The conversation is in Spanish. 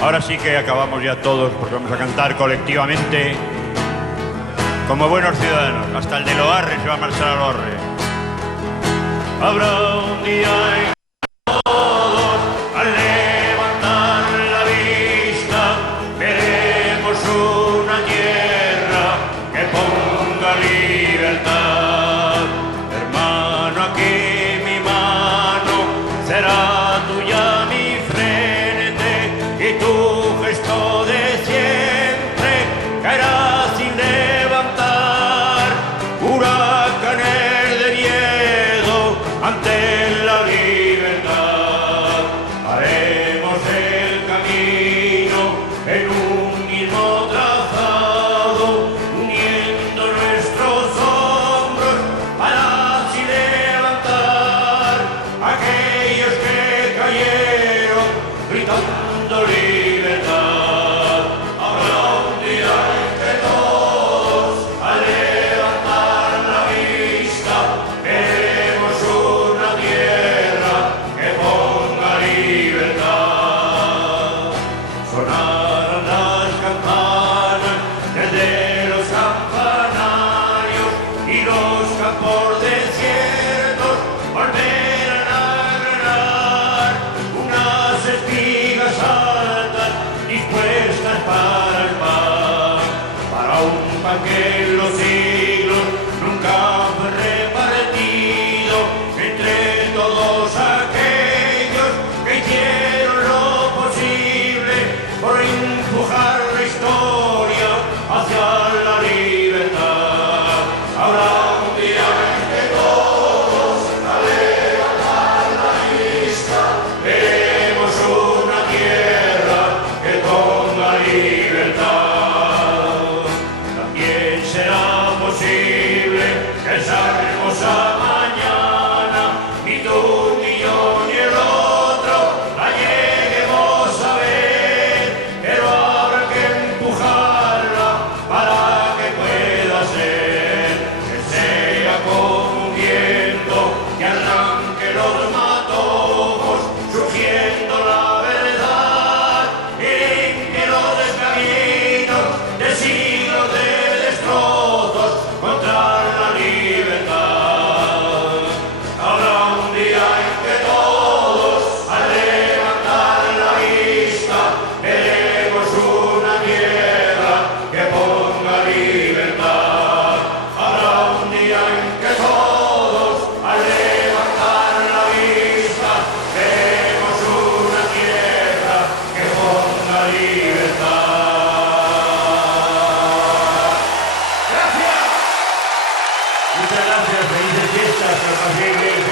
Ahora sí que acabamos ya todos porque vamos a cantar colectivamente como buenos ciudadanos. Hasta el de Loarre se va a marchar a Loarre. Habrá un día en todos al levantar la vista veremos una tierra que ponga libertad. Hermano, aquí mi mano será tuya, mi frente, y tu gesto de siempre caerá sin levantar huracanes de miedo ante la libertad. Haremos el camino en un mismo trazado, uniendo nuestros hombros para así levantar a aquellos que cayeron gritando libertad. Habrá un día en que todos al levantar la vista veremos una tierra que ponga libertad. Sonarán las campanas desde los campanarios y los campos desiertos volverán a granar unas espigas altas dispuestas para el pan, para un pan que en los siglos nunca fue repartido entre todos aquellos que hicieron lo posible por empujar la historia hacia la libertad. Habrá un día en que todos al levantar la vista veremos una tierra que ponga libertad. También será posible que esa hermosa mañana ni tú, ni yo, ni el otro la lleguemos a ver, pero habrá que empujarla para que pueda ser, que sea como un viento que arranque los matojos, surgiendo la verdad y limpie los descaminos de siglos de destrozos contra la libertad. Habrá un día en que todos al levantar la vista veremos una tierra que ponga libertad. Habrá un día en que todos al levantar la vista veremos una tierra que ponga libertad. Gracias. Muchas gracias. Felices fiestas. Que os paséis bien.